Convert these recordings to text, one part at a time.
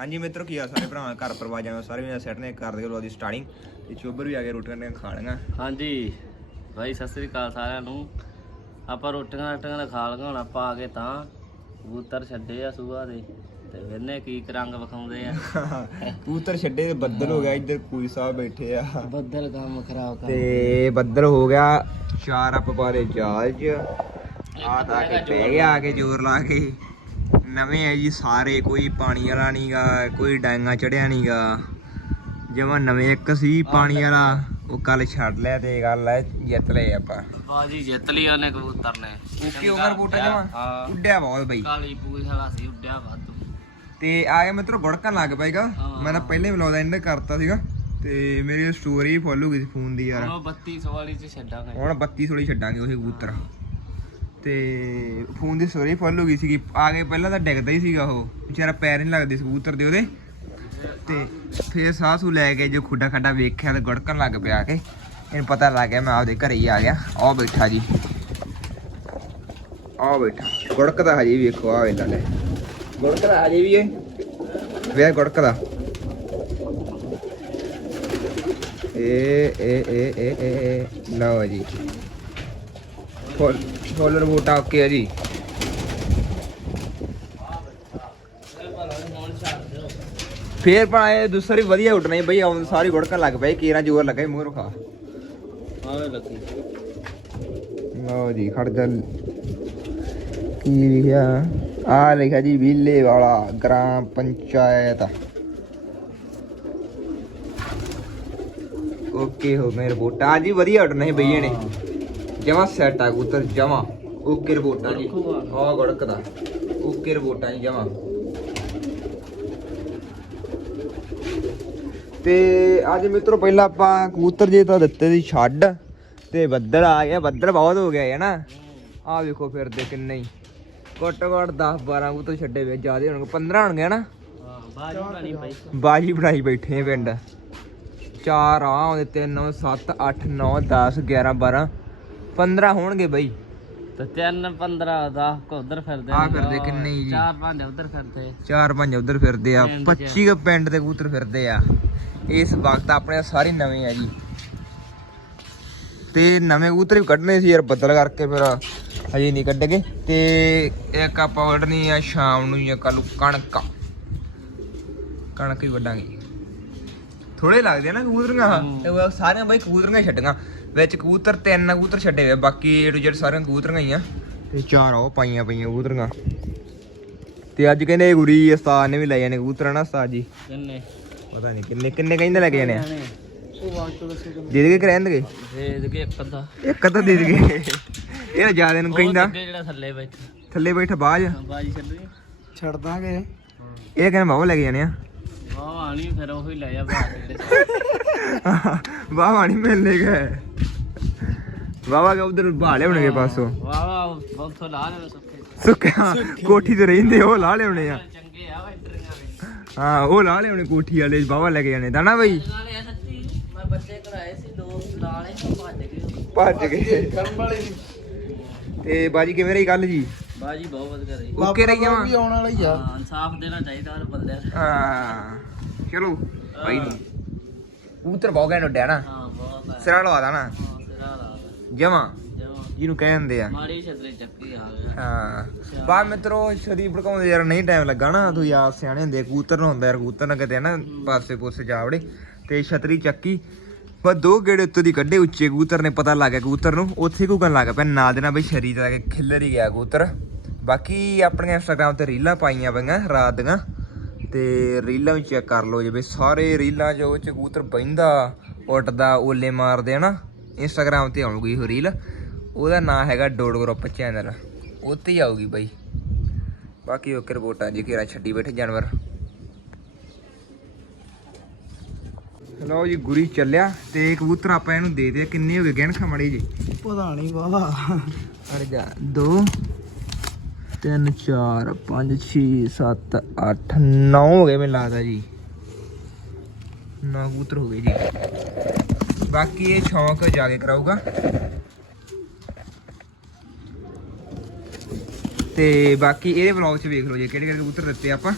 ਹਾਂਜੀ ਮਿੱਤਰੋ ਕੀ ਆ ਸਾਰੇ ਭਰਾ ਘਰ ਪਰਿਵਾਰ ਜਾਵੇਂ ਸਾਰੇ ਵੀ ਸੈੱਟ ਨੇ ਕਰ ਦੇ ਲੋ ਦੀ ਸਟਾਰਟਿੰਗ ਤੇ ਚੋਬਰ ਵੀ ਆ ਕੇ ਰੋਟੀਆਂ ਨੇ ਖਾ ਲਈਆਂ ਹਾਂਜੀ। ਭਾਈ ਸਤਿ ਸ੍ਰੀ ਅਕਾਲ ਸਾਰਿਆਂ ਨੂੰ। ਆਪਾਂ ਰੋਟੀਆਂ ਰੋਟੀਆਂ ਦਾ ਖਾ ਲਗਾ ਹੁਣ ਆਪਾਂ ਆ ਗਏ ਤਾਂ ਕਬੂਤਰ ਛੱਡੇ ਆ ਸੂਆ ਦੇ। ਤੇ ਵੇਨੇ ਕੀ ਰੰਗ ਵਿਖਾਉਂਦੇ ਆ। ਕਬੂਤਰ ਛੱਡੇ ਤੇ ਬੱਦਲ ਹੋ ਗਿਆ ਇੱਧਰ ਕੋਈ ਸਾਹਿਬ ਬੈਠੇ ਆ। ਬੱਦਲ ਕੰਮ ਖਰਾਬ ਕਰ ਤੇ ਬੱਦਲ ਹੋ ਗਿਆ ਚਾਰ ਅੱਪ ਪਾਰੇ ਜਾਲ ਚ। ਆ ਤਾਂ ਕੇ ਬਹਿ ਗਿਆ ਆ ਕੇ ਜ਼ੋਰ ਲਾ ਕੇ। ਨਵੇਂ ਹੈ ਜੀ ਸਾਰੇ ਕੋਈ ਪਾਣੀ ਵਾਲਾ ਨਹੀਂਗਾ ਕੋਈ ਡਾਂਗਾ ਚੜਿਆ ਨਹੀਂਗਾ ਜਮਾ ਨਵੇਂ ਇੱਕ ਸੀ ਪਾਣੀ ਵਾਲਾ ਉਹ ਕੱਲ ਛੱਡ ਲਿਆ ਤੇ ਗੱਲ ਹੈ ਜਿੱਤ ਲਏ ਆਪਾਂ। ਬਾਜੀ ਜਿੱਤ ਲਈ ਉਹਨੇ ਕਬੂਤਰ ਨੇ। ਓਕੇ ਓਵਰ ਬੂਟਾ ਜਮਾ ਉੱਡਿਆ ਬਹੁਤ ਬਈ। ਕਾਲੀ ਪੂਛ ਵਾਲਾ ਸੀ ਉੱਡਿਆ ਵਾਧੂ। ਤੇ ਆ ਗਿਆ ਮਿੱਤਰੋ ਗੜਕਣ ਲੱਗ ਪਏਗਾ। ਮੈਂ ਤਾਂ ਪਹਿਲੇ ਵਲੌਗ ਦਾ ਐਂਡ ਕਰਤਾ ਸੀਗਾ। ਤੇ ਮੇਰੀ ਸਟੋਰੀ ਫੁੱਲ ਸੀ ਫੋਨ ਦੀ ਯਾਰ। ਹੁਣ ਉਹ 32 ਵਾਲੀ ਚ ਛੱਡਾਂਗੇ। ਹੁਣ 32 ਥੋੜੀ ਛੱਡਾਂਗੇ ਉਹੀ ਕਬੂਤਰ। ਤੇ ਫੋਨ ਦੀ ਸਟੋਰੀ ਫੁੱਲ ਹੋ ਗਈ ਸੀਗੀ। ਆ ਕੇ ਪਹਿਲਾਂ ਤਾਂ ਡਿੱਗਦਾ ਹੀ ਸੀਗਾ ਉਹ। ਵਿਚਾਰਾ ਪੈਰ ਨਹੀਂ ਲੱਗਦੇ ਸੀ ਦੇ ਉਹਦੇ। ਤੇ ਫੇਰ ਸਾਹ ਸੂ ਲੈ ਕੇ ਜੋ ਖੁੱਡਾ ਖੱਡਾ ਵੇਖਿਆ ਤੇ ਗੜਕਣ ਲੱਗ ਪਿਆ ਕੇ। ਇਹਨੂੰ ਪਤਾ ਲੱਗ ਗਿਆ ਮੈਂ ਆਪਦੇ ਘਰੇ ਹੀ ਆ ਗਿਆ। ਆਹ ਬੈਠਾ ਜੀ। ਆਹ ਬੈਠਾ। ਗੜਕਦਾ ਹਜੇ ਵੀ ਵੇਖੋ ਆ ਵੇਲਾ ਲੈ। ਗੜਕਦਾ ਹਜੇ ਵੀ ਇਹ। ਵੇ ਗੜਕਦਾ। ਏ ਏ ਏ ਏ ਏ, ਲਓ ਜੀ। ਫੁੱਲ ਬੂਟਾ ਓਕੇ ਆ ਜੀ। ਫੇਰ ਭਾਏ ਦੂਸਰੀ ਵਧੀਆ ਉੱਡਣਾ ਹੀ ਬਈ ਆਉਂ ਸਾਰੀ ਗੁੜਕਣ ਲੱਗ ਪਈ ਕੀਰਾਂ ਜੋਰ ਲੱਗਾ ਮੂੰਹ ਰਖਾ ਆਵੇ ਲੱਗੀ। ਲਓ ਜੀ ਖੜ ਜਾ। ਕੀ ਲਿਖਿਆ? ਆ ਲਿਖਿਆ ਜੀ ਵਿਲੇ ਵਾਲਾ ਗ੍ਰਾਮ ਪੰਚਾਇਤ। ਓਕੇ ਹੋ ਮੇਰੇ ਰਿਪੋਰਟਾਂ। ਜੀ ਵਧੀਆ ਉੱਡਣਾ ਹੀ ਬਈਏ ਨੇ ਜਮਾ ਸੈਟ ਆ ਕਬੂਤਰ ਜਮਾ। ਓਕੇ ਰਿਪੋਰਟਾਂ ਜੀ। ਆ ਗੜਕਦਾ। ਓਕੇ ਰਿਪੋਰਟਾਂ ਜੀ ਜਮਾ। ਤੇ ਅੱਜ ਮਿੱਤਰੋ ਪਹਿਲਾਂ ਆਪਾਂ ਕਬੂਤਰ ਜੇ ਤਾਂ ਦਿੱਤੇ ਸੀ ਛੱਡ ਤੇ ਬੱਦਲ ਆ ਗਿਆ। ਬੱਦਲ ਬਹੁਤ ਹੋ ਗਿਆ ਹੈ ਨਾ। ਆ ਵੇਖੋ ਫਿਰਦੇ ਕਿੰਨੇ ਹੀ। ਘੱਟੋ ਘੱਟ 10 12 ਕਬੂਤਰ ਛੱਡੇ ਵੇ ਜਿਆਦੇ ਹੋਣਗੇ। 15 ਹੋਣਗੇ ਨਾ ਹਾਂ ਬਾਜੀ ਬਣਾਈ ਬੈਠੇ ਆ ਪਿੰਡ। 4 ਆ ਉਹਦੇ 3 7 8 9 10 11 12 15 ਹੋਣਗੇ ਬਈ। ਤੇ 3 15 10 ਕੋ ਉਧਰ ਫਿਰਦੇ ਨੇ। ਫਿਰਦੇ ਕਿੰਨੇ ਜੀ। ਚਾਰ ਪੰਜ ਉਧਰ ਫਿਰਦੇ। 4 5 ਉਧਰ ਫਿਰਦੇ ਆ। ਪਿੰਡ 'ਚ। 25 ਕੁ ਪਿੰਡ ਦੇ ਕਬੂਤਰ ਫਿਰਦੇ ਆ। ਇਸ ਵਕਤ ਆਪਣੇ ਸਾਰੇ ਨਵੇਂ ਆ ਜੀ। ਤੇ ਨਵੇਂ ਕਬੂਤਰ ਵੀ ਕੱਢਣੇ ਸੀ ਯਾਰ ਬੱਦਲ ਕਰਕੇ ਫਿਰ ਹਜੇ ਨਹੀਂ ਕੱਢਗੇ। ਤੇ ਇੱਕ ਆਪਾਂ ਵੱਢਣੀ ਆ ਸ਼ਾਮ ਨੂੰ ਜਾਂ ਕੱਲ ਕਣਕ। ਕਣਕ ਹੀ ਵੱਢਾਂਗੇ। ਥੋੜੇ ਲੱਗਦੇ ਆ ਨਾ ਕਬੂਤਰੀਆਂ। ਹੂੰ। ਤੇ ਉਹ ਸਾਰੀਆਂ ਬਈ ਕਬੂਤਰੀਆਂ ਹੀ ਛੱਡੀਆਂ। ਵਿੱਚ ਕਬੂਤਰ ਤਿੰਨ ਕਬੂਤਰ ਛੱਡੇ ਹੋਏ ਆ, ਬਾਕੀ ਏ ਟੂ ਜ਼ੈਡ ਸਾਰੀਆਂ ਕਬੂਤਰੀਆਂ ਹੀ ਆ। ਤੇ ਚਾਰ ਉਹ ਪਾਈਆਂ ਪਈਆਂ ਕਬੂਤਰੀਆਂ। ਤੇ ਅੱਜ ਕਹਿੰਦੇ ਗੁਰੀ ਉਸਤਾਦ ਨੇ ਵੀ ਲੈ ਜਾਣੇ ਕਬੂਤਰ ਨਾ ਉਸਤਾਦ ਜੀ। ਕਿੰਨੇ? ਪਤਾ ਨਹੀਂ ਕਿੰਨੇ ਕਿੰਨੇ ਕਹਿੰਦੇ ਲੈ ਕੇ ਜਾਣੇ ਆ। ਉਹ ਵਾਂਚ ਤੋਂ ਦੱਸੋ ਦੇ ਦੇ ਕੇ ਦੇ ਦੇ ਇੱਕ ਅੱਧਾ। ਇੱਕ ਅੱਧਾ ਦੇ ਦੇਗੇ। ਇਹ ਜ਼ਿਆਦਾ ਨੂੰ ਕਹਿੰਦਾ। ਅੱਗੇ ਜਿਹੜਾ ਥੱਲੇ ਬੈਠਾ। ਥੱਲੇ ਬੈਠਾ ਬਾਜ। ਬਾਜੀ ਛੱਡੀ ਛੱਡ ਦਾਂਗੇ। ਇਹ ਕਹਿੰਦੇ ਬਾਬਾ ਲੈ ਕੇ ਜਾਣੇ ਆ। ਵਾਹ ਆਣੀ ਫਿਰ ਉਹ ਹੀ ਲੈ ਜਾ ਬਾਹਰ ਜਿਹੜੇ ਵਾਹ ਨਹੀਂ ਮਿਲਨੇ ਗਏ। ਵਾਵਾ ਕੇ ਉਧਰ ਭਾਲੇ ਹੋਣਗੇ ਪਾਸੋਂ? ਵਾਹ ਵਾਹ ਉੱਥੋਂ ਲਾ ਲੈ ਸੁੱਕੇ ਸੁੱਕਿਆ ਕੋਠੀ ਤੇ ਰਹਿੰਦੇ ਉਹ ਲਾ ਲਿਆਉਣੇ ਆ। ਚੰਗੇ ਆ ਵੈਂਟਰੀਆਂ ਦੇ ਹਾਂ ਉਹ ਲਾ ਲਿਆਉਣੇ ਕੋਠੀ ਵਾਲੇ ਬਾਬਾ ਲੈ ਕੇ ਜਾਣੇ ਤਾਂ ਨਾ ਬਈ? ਨਾਲੇ ਆ ਸੱਚੀ ਮੈਂ ਬੱਚੇ ਕਢਾਏ ਸੀ ਦੋ ਨਾਲੇ ਭੱਜ ਗਏ ਭੱਜ ਗਏ। ਤੇ ਬਾਜੀ ਕਿਵੇਂ ਰਹੀ ਗੱਲ ਜੀ? ਬਾਜੀ ਬਹੁਤ ਵਧੀਆ ਰਹੀ। ਓਕੇ ਰਹੀ ਜਾਵਾਂ ਆਉਣ ਵਾਲਾ ਹੀ ਆ। ਹਾਂ ਇਨਸਾਫ ਦੇਣਾ ਚਾਹੀਦਾ ਹਰ ਬੰਦੇ ਨੂੰ ਹਾਂ। ਚਲੋ ਭਾਈ ਨਹੀਂ ਕਬੂਤਰ ਬਹੁਤ ਘੈਂਟ ਉੱਡਿਆ ਨਾ। ਹਾਂ ਬਹੁਤ ਆ ਸਿਰਾ ਲਵਾ ਦਾ ਨਾ। ਹਾਂ ਸਿਰਾ ਲਾ ਜਮਾ। ਜਮਾ। ਜਿਹਨੂੰ ਕਹਿੰਦੇ ਆ। ਮਾੜੀ ਛਤਰੀ ਚੱਕੀ ਆ ਗਿਆ। ਹਾਂ। ਬਾ ਮਿੱਤਰੋ ਸ਼ਰੀ ਭੜਕਾਉਂਦੇ ਯਾਰ ਨਹੀਂ ਟਾਈਮ ਲੱਗਾ ਨਾ। ਤੂੰ ਯਾਰ ਸਿਆਣੇ ਹੁੰਦੇ ਕਬੂਤਰ ਨੂੰ ਹੁੰਦਾ ਯਾਰ। ਕਬੂਤਰ ਨਾ ਕਿਤੇ ਨਾ ਪਾਸੇ ਪੋਸੇ ਜਾਵੜੇ ਤੇ ਛਤਰੀ ਚੱਕੀ। ਬਸ ਦੋ ਗੇੜੇ ਉੱਤੋਂ ਦੀ ਕੱਢੇ ਉੱਚੇ। ਕਬੂਤਰ ਨੇ ਪਤਾ ਲੱਗ ਗਿਆ। ਕਬੂਤਰ ਨੂੰ ਉੱਥੇ ਘੁਗਣ ਲੱਗ ਪਿਆ। ਨਾਲ ਦੇ ਨਾਲ ਬਈ ਸ਼ਰੀ ਦਾ ਖਿੱਲਰ ਹੀ ਗਿਆ ਕਬੂਤਰ। ਬਾਕੀ ਆਪਣੀਆਂ ਇੰਸਟਾਗ੍ਰਾਮ ਤੇ ਰੀਲਾਂ ਪਾਈਆਂ ਪਈਆਂ ਰਾਤ ਦੀਆਂ। ਤੇ ਰੀਲਾਂ ਵੀ ਚੈੱਕ ਕਰ ਲਓ ਜੇ ਬਈ ਸਾਰੇ ਰੀਲਾਂ ਜੋ ਚ ਕਬੂਤਰ ਬੈਂਦਾ ਉੱਡਦਾ ਓਲੇ ਮਾਰਦੇ ਆ ਨਾ ਇੰਸਟਾਗ੍ਰਾਮ ਤੇ ਆਉਣਗੀ ਉਹ ਰੀਲ ਉਹਦਾ ਨਾਮ ਹੈਗਾ ਡੋਡ ਗਰੁੱਪ ਚੈਨਲ ਉੱਤੇ ਹੀ ਆਊਗੀ ਬਾਈ। ਬਾਕੀ ਓਕੇ ਰਿਪੋਰਟਾਂ ਜੀ ਘੇਰਾ ਛੱਡੀ ਬੈਠੇ ਜਾਨਵਰ। ਲਓ ਜੀ ਗੁਰੀ ਚੱਲਿਆ ਤੇ ਕਬੂਤਰ ਆਪਾਂ ਇਹਨੂੰ ਦੇ ਦੇ ਕਿੰਨੇ ਹੋ ਗਏ? ਗਿਣ ਖਮੜੀ ਜੀ ਪਤਾ ਨਹੀਂ ਵਾਵਾ ਅੜ ਜਾ 2 3 4 5 6 7 8 9 ਹੋ ਗਏ ਮੈਨੂੰ ਲੱਗਦਾ ਜੀ। 9 ਕਬੂਤਰ ਹੋ ਗਏ ਜੀ। ਬਾਕੀ ਇਹ ਸ਼ੌਂਕ ਜਾ ਕੇ ਕਰਾਊਗਾ। ਤੇ ਬਾਕੀ ਇਹਦੇ ਵਲੌਗ 'ਚ ਵੇਖ ਲਓ ਜੀ ਕਿਹੜੇ ਕਿਹੜੇ ਕਬੂਤਰ ਦਿੱਤੇ ਆਪਾਂ।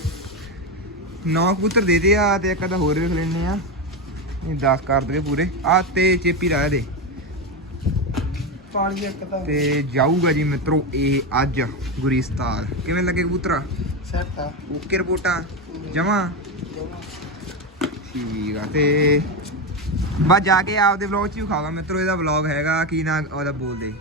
ਨੌ ਕਬੂਤਰ ਦੇ ਦੇ ਆ ਤੇ ਇੱਕ ਅੱਧਾ ਹੋਰ ਵੇਖ ਲੈਨੇ ਆ। ਇਹ 10 ਕਰ ਦਗੇ ਪੂਰੇ। ਆ ਤੇ ਚੇਪੀ ਰਾਹ ਦੇ। ਇੱਕ ਤਾਂ ਤੇ ਜਾਊਗਾ ਜੀ ਮਿੱਤਰੋ ਇਹ ਅੱਜ ਗੁਰਿਸਤਾਨ ਕਿਵੇਂ ਲੱਗੇ ਕਬੂਤਰਾ? ਸੈੱਟ ਆ। ਓਕੇ ਰਿਪੋਰਟਾਂ? ਜਮਾ? ਠੀਕ ਆ ਤੇ ਬਾ ਜਾ ਕੇ ਆਪਦੇ ਵਲੌਗ ਚ ਹੀ ਖਾਗਾ ਮਿੱਤਰੋ ਇਹਦਾ ਵਲੌਗ ਹੈਗਾ ਕੀ ਨਾ ਉਹਦਾ ਬੋਲਦੇ?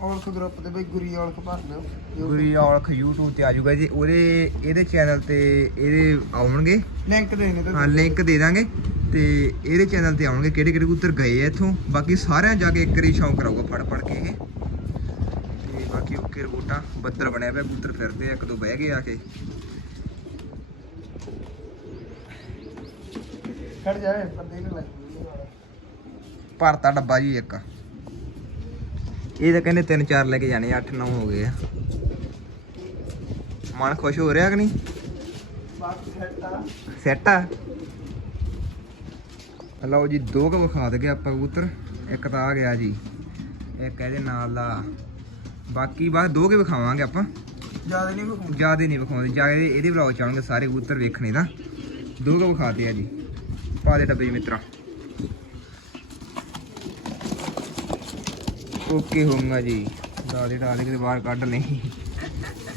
ਔਲਖ ਗਰੁੱਪ ਦੇ ਬਈ ਗੁਰੀ ਔਲਖ ਭਰ ਲਿਓ ਗੁਰੀ ਔਲਖ YouTube ਤੇ ਆ ਜਾਊਗਾ ਜੀ ਉਹਦੇ ਇਹਦੇ ਚੈਨਲ ਤੇ ਇਹਦੇ ਆਉਣਗੇ? ਲਿੰਕ ਦੇ ਨੇ ਹਾਂ ਲਿੰਕ ਦੇ ਦਾਂਗੇ। ਤੇ ਇਹਦੇ ਚੈਨਲ ਤੇ ਆਉਣਗੇ ਕਿਹੜੇ ਕਿਹੜੇ ਕਬੂਤਰ ਗਏ ਆ ਇੱਥੋਂ। ਬਾਕੀ ਸਾਰਿਆਂ ਜਾ ਕੇ ਇੱਕ ਵਾਰੀ ਸ਼ੌਂਕ ਕਰਾਊਗਾ ਫੜ ਫੜ ਕੇ ਇਹ। ਤੇ ਬਾਕੀ ਓਕੇ ਰਿਪੋਰਟਾਂ ਬੱਦਲ ਬਣਿਆ ਪਿਆ ਕਬੂਤਰ ਫਿਰਦੇ ਆ ਇੱਕ ਦੋ ਬਹਿ ਗਏ ਆ ਕੇ। ਖੜ ਜਾਏ ਪਰਦੇ ਨੂੰ ਲੱਗ ਭਰਤਾ ਡੱਬਾ ਜੀ ਇੱਕ। ਇਹ ਤਾਂ ਕਹਿੰਦੇ ਤਿੰਨ ਚਾਰ ਲੈ ਕੇ ਜਾਣੇ 8 9 ਹੋ ਗਏ ਆ। ਮਨ ਖੁਸ਼ ਹੋ ਰਿਹਾ ਕਿ ਨਹੀਂ? ਬਾਕੀ ਸੈੱਟ ਆ। ਸੈੱਟ ਆ? ਲਓ ਜੀ ਦੋ ਕੁ ਵਿਖਾ ਦਗੇ ਆਪਾਂ ਕਬੂਤਰ। ਇੱਕ ਤਾਂ ਆ ਗਿਆ ਜੀ। ਇੱਕ ਇਹਦੇ ਨਾਲ ਦਾ। ਬਾਕੀ ਬਸ ਦੋ ਕੇ ਵਿਖਾਵਾਂਗੇ ਆਪਾਂ। ਜ਼ਿਆਦਾ ਨਹੀਂ ਵਿਖਾਉਂਦੇ। ਜਿਆਦੇ ਨਹੀਂ ਵਿਖਾਉਂਦੇ। ਜਿਆਦੇ ਇਹਦੇ ਵਲੌਗ ਚ ਆਉਣਗੇ ਸਾਰੇ ਕਬੂਤਰ ਵੇਖਣੇ ਤਾਂ। ਦੋ ਕੁ ਵਿਖਾਤੇ ਆ ਜੀ। ਪਾ ਦੇ ਡੱਬੇ ਮਿੱਤਰਾ। ਓਕੇ ਹੋਊਗਾ ਜੀ। ਦਾਦੇ ਡਾਲੇ ਕੇ ਬਾਹਰ ਕੱਢ ਲਈ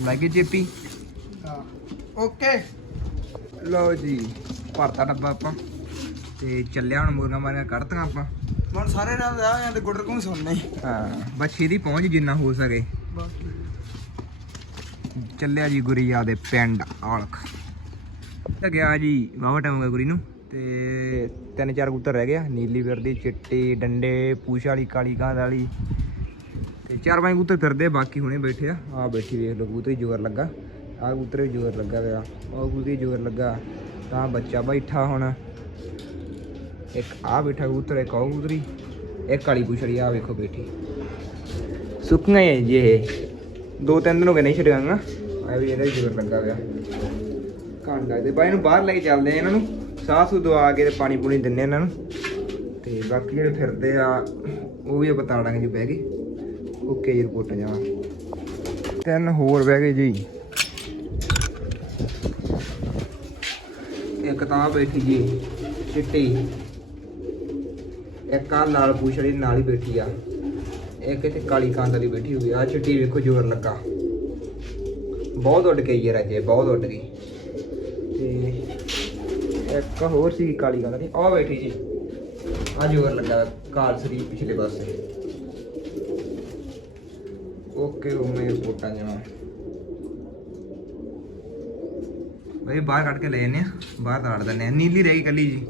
ਲੱਗੇ ਚੇਪੀ। ਹਾਂ। ਓਕੇ। ਲਓ ਜੀ ਭਰਤਾ ਡੱਬਾ ਆਪਾਂ। ਤੇ ਚੱਲਿਆ ਹੁਣ ਮੁਰਗਾ ਮਾਰਿਆ ਕੱਢਤਾਂ ਆਪਾਂ। ਮਨ ਸਾਰੇ ਨਾਲ ਆ ਜਾਂਦੇ ਗੁੱਡਰ ਕੋਲ ਸੁਣਨੇ ਹਾਂ। ਬਸ ਛੇਤੀ ਪਹੁੰਚ ਜਿੰਨਾ ਹੋ ਸਕੇ। ਚੱਲਿਆ ਜੀ ਗੁਰੀਆ ਦੇ ਪਿੰਡ ਆਲਖ। ਤੇ ਗਿਆ ਜੀ ਵਾਵਾ ਟਾਈਮ ਹੋ ਗਿਆ ਗੁਰੀ ਨੂੰ ਤੇ ਤਿੰਨ ਚਾਰ ਕਬੂਤਰ ਰਹਿ ਗਿਆ ਨੀਲੀ ਫਿਰਦੀ ਚਿੱਟੀ ਡੰਡੇ ਪੂਛ ਵਾਲੀ ਕਾਲੀ ਗਾਂ ਵਾਲੀ। ਤੇ ਚਾਰ ਪੰਜ ਕਬੂਤਰ ਫਿਰਦੇ ਬਾਕੀ ਹੁਣੇ ਬੈਠੇ ਆ। ਆ ਬੈਠੀ ਵੇਖ ਲਓ ਕਬੂਤਰ ਜ਼ੋਰ ਲੱਗਾ। ਆ ਕਬੂਤਰ ਜ਼ੋਰ ਲੱਗਾ ਪਿਆ। ਉਹ ਕਬੂਤਰ ਜ਼ੋਰ ਲੱਗਾ। ਤਾਂ ਬੱਚਾ ਬੈਠਾ ਹੁਣ। ਇੱਕ ਆ ਬੈਠਾ ਕਬੂਤਰ ਇੱਕ ਉਹ ਕਬੂਤਰੀ ਇੱਕ ਕਾਲੀ ਪੂਛ ਵਾਲੀ ਆ ਵੇਖੋ ਬੈਠੀ ਸੁੱਕੀਆਂ ਹੈ ਜੀ ਇਹ ਦੋ ਤਿੰਨ ਦਿਨ ਹੋ ਗਏ ਨਹੀਂ ਛੱਡਾਂਗਾ ਆ ਵੀ ਇਹਦਾ ਹੀ ਜ਼ੋਰ ਲੱਗਾ ਪਿਆ ਕਾਂਡਾ ਤੇ ਬਾਈ ਨੂੰ ਬਾਹਰ ਲੈ ਕੇ ਚੱਲਦੇ ਆ ਇਹਨਾਂ ਨੂੰ ਸਾਹ ਸੂ ਦਵਾ ਕੇ ਤੇ ਪਾਣੀ ਪੂਣੀ ਦਿੰਨੇ ਇਹਨਾਂ ਨੂੰ ਤੇ ਬਾਕੀ ਜਿਹੜੇ ਫਿਰਦੇ ਆ ਉਹ ਵੀ ਆਪਾਂ ਤਾੜਾਂਗੇ ਜੀ ਬਹਿ ਗਏ ਓਕੇ ਜੀ ਰਿਪੋਰਟਾਂ ਜਾਵਾਂ ਤਿੰਨ ਹੋਰ ਬਹਿ ਗਏ ਜੀ ਇੱਕ ਤਾਂ ਆਹ ਬੈਠੀ ਜੀ ਚਿੱਟੀ ਇੱਕ ਆ ਲਾਲ ਪੂਛ ਵਾਲੀ ਨਾਲ ਹੀ ਬੈਠੀ ਆ। ਇੱਕ ਇੱਥੇ ਕਾਲੀ ਕਾਂਦ ਵਾਲੀ ਬੈਠੀ ਹੋਈ ਆ। ਚਿੱਟੀ ਵੇਖੋ ਜ਼ੋਰ ਲੱਗਾ। ਬਹੁਤ ਉੱਡ ਗਈ ਯਾਰ ਅੱਜ, ਬਹੁਤ ਉੱਡ ਗਈ। ਤੇ ਇੱਕ ਹੋਰ ਸੀ ਕਾਲੀ ਕਾਂਦ ਵਾਲੀ ਆ ਬੈਠੀ ਜੀ ਆ ਜ਼ੋਰ ਲੱਗਾ ਕਾਲ ਪਿਛਲੇ ਪਾਸੇ। ਓਕੇ ਉਹ ਮੇਰੇ ਰਿਪੋਰਟਾਂ ਜਮਾ ਬਈ ਬਾਹਰ ਕੱਢ ਕੇ ਲੈ ਜੰਨੇ ਆ। ਬਾਹਰ ਤਾੜ ਦਿੰਨੇ ਆ। ਨੀਲੀ ਰਹਿ ਗਈ ਕੱਲੀ ਜੀ।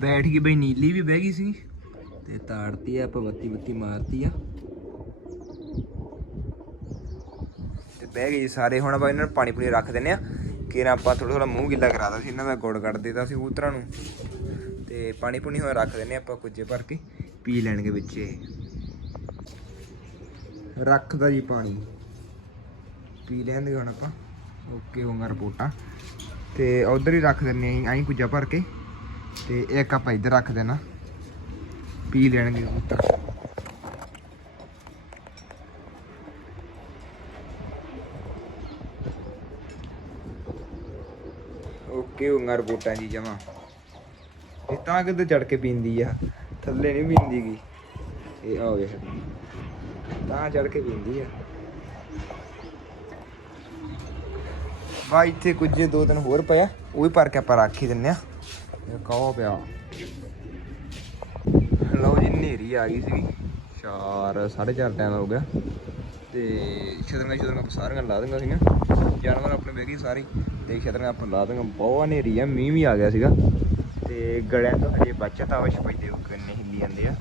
ਬੈਠ ਗਈ ਬਈ ਨੀਲੀ ਵੀ ਬਹਿ ਗਈ ਸੀ ਤੇ ਤਾੜਤੀ ਆ, ਆਪਾਂ ਬੱਤੀ ਬੱਤੀ ਮਾਰਤੀ ਆ। ਤੇ ਬਹਿ ਗਏ ਜੀ ਸਾਰੇ, ਹੁਣ ਆਪਾਂ ਇਹਨਾਂ ਨੂੰ ਪਾਣੀ ਪੂਣੀ ਰੱਖ ਦਿੰਨੇ ਆ। ਕਿ ਆਪਾਂ ਥੋੜਾ ਥੋੜਾ ਮੂੰਹ ਗਿੱਲਾ ਕਰਾਦਾ ਸੀ, ਇਹਨਾਂ ਦਾ ਗੁੜ ਕੱਢ ਦਿੱਤਾ ਸੀ ਕਬੂਤਰਾਂ ਨੂੰ। ਤੇ ਪਾਣੀ ਪੂਣੀ ਹੋਇਆ ਰੱਖ ਦਿੰਨੇ ਆ ਆਪਾਂ ਕੁਝੇ ਭਰ ਕੇ, ਪੀ ਲੈਣਗੇ ਵਿੱਚ। ਇਹ ਰੱਖਦਾ ਜੀ ਪਾਣੀ। ਪੀ ਲੈਣਗੇ ਹੁਣ ਆਪਾਂ। ਓਕੇ ਹੋਗਾ ਰਿਪੋਰਟਾਂ। ਤੇ ਉਧਰ ਹੀ ਰੱਖ ਦਿੰਨੇ ਆਂ ਐਂ ਕੁਝਾ ਭਰ ਕੇ। ਤੇ ਇੱਕ ਆਪਾਂ ਇੱਧਰ ਰੱਖ ਦੇਣਾ। ਪੀ ਲੈਣਗੇ ਕਬੂਤਰ ਓਕੇ ਹੋਗਾ ਰਿਪੋਰਟਾਂ ਜੀ ਜਮਾ। ਇਹ ਤਾਂ ਕਿਤੇ ਚੜ ਕੇ ਪੀਂਦੀ ਆ, ਥੱਲੇ ਨਹੀਂ ਪੀਂਦੀ ਗੀ ਇਹ ਆ ਵੇਖ। ਤਾਂ ਚੜ ਕੇ ਪੀਂਦੀ ਆ। ਵਾ ਇੱਥੇ ਕੁਝ ਦੋ ਦਿਨ ਹੋਰ ਪਿਆ, ਉਹ ਵੀ ਭਰ ਕੇ ਆਪਾਂ ਰੱਖ ਹੀ ਦਿੰਨੇ ਆ। ਇਹ ਕਹੋ ਪਿਆ? ਲਓ ਜੀ, ਹਨੇਰੀ ਆ ਗਈ ਸੀਗੀ। 4 4:30 ਟਾਈਮ ਹੋ ਗਿਆ। ਤੇ ਛਤਰੀਆਂ ਛਤਰੀਆਂ ਆਪਾਂ ਸਾਰੀਆਂ ਲਾ ਦਿੰਗਾ ਸੀਗਾ। ਜਾਨਵਰ ਆਪਣੇ ਬਹਿ ਗਏ ਸਾਰੇ। ਤੇ ਛਤਰੀਆਂ ਆਪਾਂ ਲਾ ਦਿੰਗਾ ਬਹੁਤ ਹਨੇਰੀ ਆ, ਮੀਂਹ ਵੀ ਆ ਗਿਆ ਸੀਗਾ। ਤੇ ਗੜਿਆਂ ਤੋਂ ਹਜੇ ਬਚਤ ਆ ਵਸ਼ ਪੈਂਦੇ ਕਿੰਨੇ ਹਿੱਲੀ ਜਾਂਦੇ ਆ।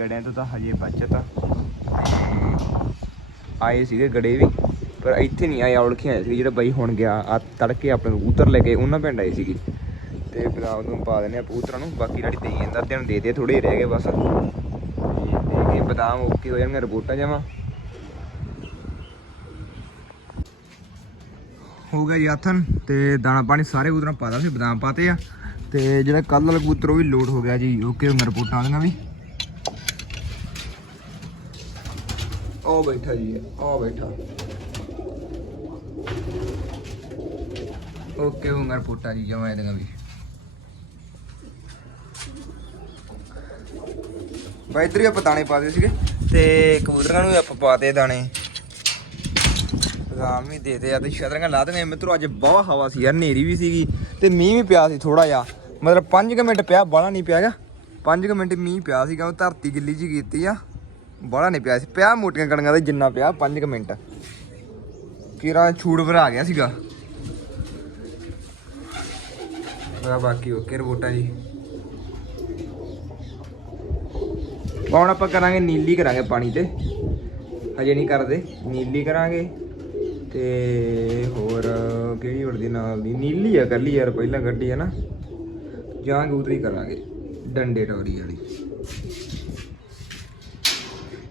ਗੜਿਆਂ ਤੋਂ ਤਾਂ ਹਜੇ ਬਚਤ ਆ। ਆਏ ਸੀਗੇ ਗੜੇ ਵੀ। ਪਰ ਇੱਥੇ ਨਹੀਂ ਆਇਆ ਔਲਖੀਆਂ ਆਏ ਸੀ ਜਿਹੜਾ ਬਾਈ ਹੁਣ ਗਿਆ, ਆ ਤੜਕੇ ਆਪਣੇ ਕਬੂਤਰ ਲੈ ਕੇ ਉਹਨਾਂ ਪਿੰਡ ਆਏ ਸੀਗੀ। ਤੇ ਬਦਾਮ ਨੂੰ ਪਾ ਦਿੰਦੇ ਆ ਕਬੂਤਰਾਂ ਨੂੰ, ਬਾਕੀ ਜਿਹੜੀ ਦੇਈ ਜਾਂਦਾ ਅੱਧਿਆਂ ਦੇ ਦੇ ਥੋੜੇ ਰਹਿ ਗਏ ਬਸ। ਤੇ ਦੇ ਬਦਾਮ ਓਕੇ ਹੋ ਜਾਣਗੇ, ਰਿਪੋਰਟਾਂ ਜਾਵਾਂ ਹੋ ਗਿਆ ਯਾਥਨ ਤੇ ਦਾਣਾ ਪਾਣੀ ਸਾਰੇ ਕਬੂਤਰਾਂ ਪਾਦਾ ਸੀ ਬਦਾਮ ਪਾਤੇ ਆ। ਤੇ ਜਿਹੜਾ ਕੱਲ ਵਾਲਾ ਕਬੂਤਰ, ਉਹ ਵੀ ਲੋਡ ਹੋ ਗਿਆ ਜੀ, ਓਕੇ ਹੋ ਗਿਆ ਰਿਪੋਰਟਾਂ ਆਉਂਦੀਆਂ ਵੀ। ਉਹ ਬੈਠਾ ਜੀ ਉਹ ਬੈਠਾ। ਓਕੇ ਹੁੰਗਾ ਰਿਪੋਰਟਾਂ ਜੀ ਜਮਾ ਇਹਦੀਆਂ ਵੀ। ਬਾਈ, ਇੱਧਰ ਹੀ ਆਪਾਂ ਦਾਣੇ ਪਾ ਦੇ ਸੀਗੇ। ਤੇ ਕਬੂਤਰਾਂ ਨੂੰ ਵੀ ਆਪਾਂ ਪਾ ਦੇ ਦਾਣੇ। ਰਾਮ ਵੀ ਦੇ ਦੇ ਆ ਤੇ ਛਤਰੀਆਂ ਲਾ ਦੇਣੇ ਮਿੱਤਰੋ, ਅੱਜ ਬਹੁਤ ਹਵਾ ਸੀ ਯਾਰ, ਹਨੇਰੀ ਵੀ ਸੀਗੀ ਤੇ ਮੀਂਹ ਵੀ ਪਿਆ ਸੀ ਥੋੜਾ ਜਿਹਾ। ਮਤਲਬ 5 ਮਿੰਟ ਪਿਆ, ਬਾਹਲਾ ਨਹੀਂ ਪਿਆਗਾ 5 ਮਿੰਟ ਮੀਂਹ ਪਿਆ ਸੀਗਾ, ਉਹ ਧਰਤੀ ਗਿੱਲੀ ਜੀ ਕੀਤੀ ਆ। ਬਾਹਲਾ ਨਹੀਂ ਪਿਆ ਸੀ। ਪਿਆ ਮੋਟੀਆਂ ਕਣਕਾਂ ਦੇ ਜਿੰਨਾ ਪਿਆ 5 ਮਿੰਟ। ਕਿਰਾ ਛੂੜ ਭਰਾ ਗਿਆ ਸੀਗਾ। ਬਾ ਬਾਕੀ ਓਕੇ ਰਿਪੋਰਟਾਂ ਜੀ। ਹੁਣ ਆਪਾਂ ਕਰਾਂਗੇ ਨੀਲੀ ਕਰਾਂਗੇ ਪਾਣੀ ਤੇ। ਹਜੇ ਨਹੀਂ ਕਰਦੇ, ਨੀਲੀ ਕਰਾਂਗੇ। ਤੇ ਹੋਰ ਕਿਹੜੀ ਵਰਦੀ ਨਾਲ ਦੀ। ਨੀਲੀ ਆ, ਕੱਲੀ ਯਾਰ, ਪਹਿਲਾਂ ਗੱਡੀ ਹੈ ਨਾ। ਜਾਂ ਉਤਰੀ ਕਰਾਂਗੇ, ਡੰਡੇ ਟੋਰੀ ਵਾਲੀ।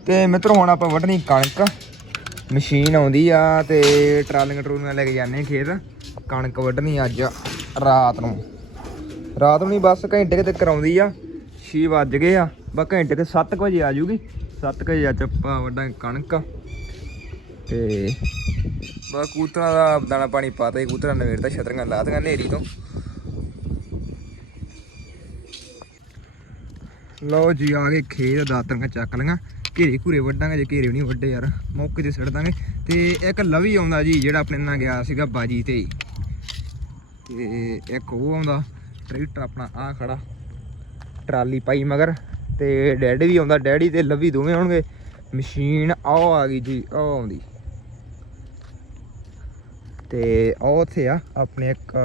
ਤੇ ਮਿੱਤਰੋ, ਹੁਣ ਆਪਾਂ ਵੱਢਣੀ ਕਣਕ। ਮਸ਼ੀਨ ਆਉਂਦੀ ਆ ਤੇ ਟਰਾਲੀਆਂ ਟਰੂਲੀਆਂ ਲੈ ਕੇ ਜਾਂਦੇ ਆ ਖੇਤ। ਕਣਕ ਵੱਢਣੀ ਅੱਜ ਰਾਤ ਨੂੰ। ਰਾਤ ਨੂੰ ਨਹੀਂ ਬਸ ਘੰਟੇ ਕੁ ਤੱਕ ਆਉਂਦੀ ਆ 6 ਵੱਜ ਗਏ ਆ, ਬਸ ਘੰਟੇ ਤੇ 7 ਵਜੇ ਆ ਜੂਗੀ। 7 ਵਜੇ ਅੱਜ ਆਪਾਂ ਵੱਢਾਂਗੇ ਕਣਕ ਤੇ ਬਸ ਕੂਤਰਾਂ ਦਾ ਦਾਣਾ ਪਾਣੀ ਪਾਤਾ ਹੀ ਕੂਤਰਾਂ ਨਵੇੜਤਾ ਛਤਰੀਆਂ ਲਾਤੀਆਂ ਨੇਰੀ ਤੋਂ। ਲਓ ਜੀ, ਆ ਗਏ ਖੇਤ ਦਾਤਰੀਆਂ ਚੱਕ ਲੀਆਂ ਘੇਰੇ ਘੂਰੇ ਵੱਢਾਂਗੇ, ਜੇ ਘੇਰੇ ਵੀ ਨਹੀਂ ਵੱਡੇ ਯਾਰ, ਮੌਕੇ ਤੇ ਸਿੱਟ ਦਾਂਗੇ। ਤੇ ਇੱਕ ਲਵੀ ਆਉਂਦਾ ਜੀ, ਜਿਹੜਾ ਆਪਣੇ ਨਾਲ ਗਿਆ ਸੀਗਾ ਬਾਜੀ ਤੇ। ਤੇ ਇੱਕ ਉਹ ਆਉਂਦਾ। ਟਰੈਕਟਰ ਆਪਣਾ ਆ ਖੜਾ, ਟਰਾਲੀ ਪਾਈ ਮਗਰ ਤੇ ਡੈਡੀ ਵੀ ਆਉਂਦਾ, ਡੈਡੀ ਤੇ ਲਵੀ ਦੋਵੇਂ ਆਉਣਗੇ। ਮਸ਼ੀਨ ਆਹ ਆ ਗਈ ਜੀ, ਆਹ ਆਉਂਦੀ। ਤੇ ਉਹ ਉੱਥੇ ਆ, ਆਪਣੇ ਇੱਕ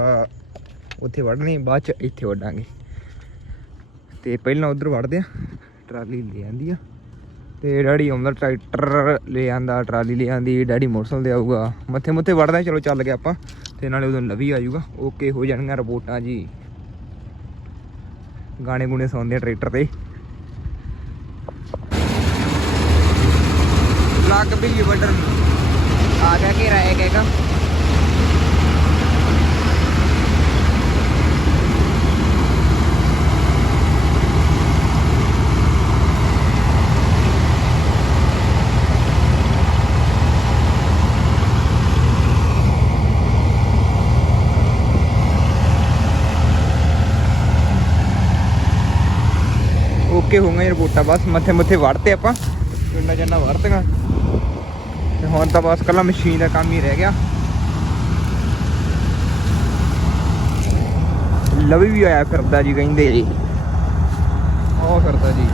ਉੱਥੇ ਵੜਨੀ, ਬਾਅਦ ਚ ਇੱਥੇ ਵੜਾਂਗੇ। ਤੇ ਪਹਿਲਾਂ ਉਧਰ ਵੜਦੇ ਆ, ਟਰਾਲੀ ਲੈ ਆਂਦੀ ਆ। ਤੇ ਡੈਡੀ ਆਉਂਦਾ, ਟਰੈਕਟਰ ਲੈ ਆਂਦਾ, ਟਰਾਲੀ ਲੈ ਆਂਦੀ, ਡੈਡੀ ਮੋਟਰਸਾਈਕਲ ਤੇ ਆਊਗਾ। ਮੱਥੇ ਮੁੱਥੇ ਵੜਦਾ ਚਲੋ ਚੱਲ ਗਿਆ ਆਪਾਂ। ਤੇ ਨਾਲੇ ਉਦੋਂ ਲਵੀ ਆ ਜਾਊਗਾ, ਓਕੇ ਹੋ ਜਾਣਗੀਆਂ ਰਿਪੋਰਟਾਂ ਜੀ। ਗਾਣੇ ਗੁਣੇ ਸੁਣਦੇ ਆ ਟਰੈਕਟਰ ਤੇ। ਲੱਗ ਵੀ ਵੱਡਰ ਆ ਗਿਆ ਕਿ ਰਾਏ ਕਹੇਗਾ। ਓਕੇ ਹੋ ਗਈਆਂ ਰਿਪੋਰਟਾਂ ਬਸ ਮੱਥੇ ਮੱਥੇ ਵੜਤੇ ਆਪਾਂ ਪਿੰਡਾਂ ਜੰਨਾ ਵੜਤੀਆਂ ਤੇ ਹੁਣ ਤਾਂ ਬਸ ਕੱਲਾ ਮਸ਼ੀਨ ਦਾ ਕੰਮ ਹੀ ਰਹਿ ਗਿਆ। ਲਵੀ ਵੀ ਆਇਆ ਕਰਦਾ ਜੀ ਕਹਿੰਦੇ। ਜੀ ਉਹ ਕਰਦਾ ਜੀ।